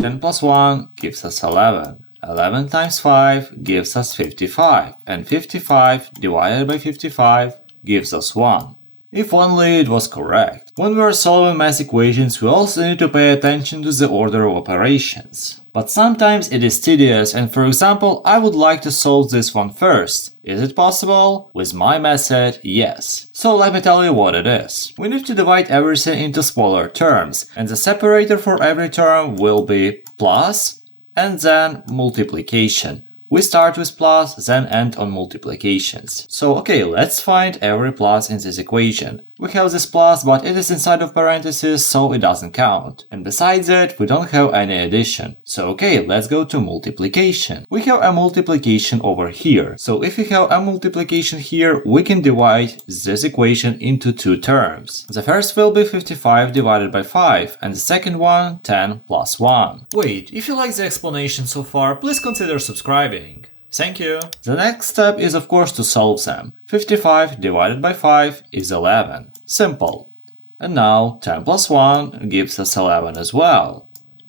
10 plus 1 gives us 11. 11 times 5 gives us 55, and 55 divided by 55 gives us 1. If only it was correct. When we are solving math equations, we also need to pay attention to the order of operations. But sometimes it is tedious, and for example, I would like to solve this one first. Is it possible? With my method, yes. So let me tell you what it is. We need to divide everything into smaller terms, and the separator for every term will be plus and then multiplication. We start with plus, then end on multiplications. So okay, let's find every plus in this equation. We have this plus, but it is inside of parentheses, so it doesn't count. And besides it, we don't have any addition. So okay, let's go to multiplication. We have a multiplication over here. So if we have a multiplication here, we can divide this equation into two terms. The first will be 55 divided by 5, and the second one 10 plus 1. Wait, if you like the explanation so far, please consider subscribing. Thank you. The next step is of course to solve them. 55 divided by 5 is 11. Simple. And now 10 plus 1 gives us 11 as well.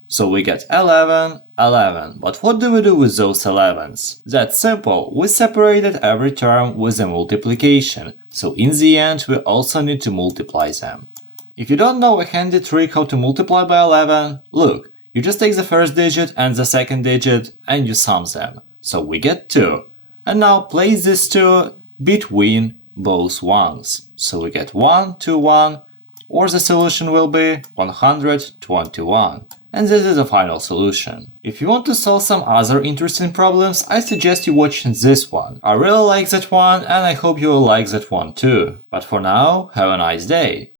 So we get 11, 11. But what do we do with those 11s? That's simple. We separated every term with a multiplication. So in the end we also need to multiply them. If you don't know a handy trick how to multiply by 11, look, you just take the first digit and the second digit and you sum them. So we get 2. And now place these 2 between both ones. So we get 1, 2, 1, or the solution will be 121. And this is the final solution. If you want to solve some other interesting problems, I suggest you watching this one. I really like that one and I hope you will like that one too. But for now, have a nice day.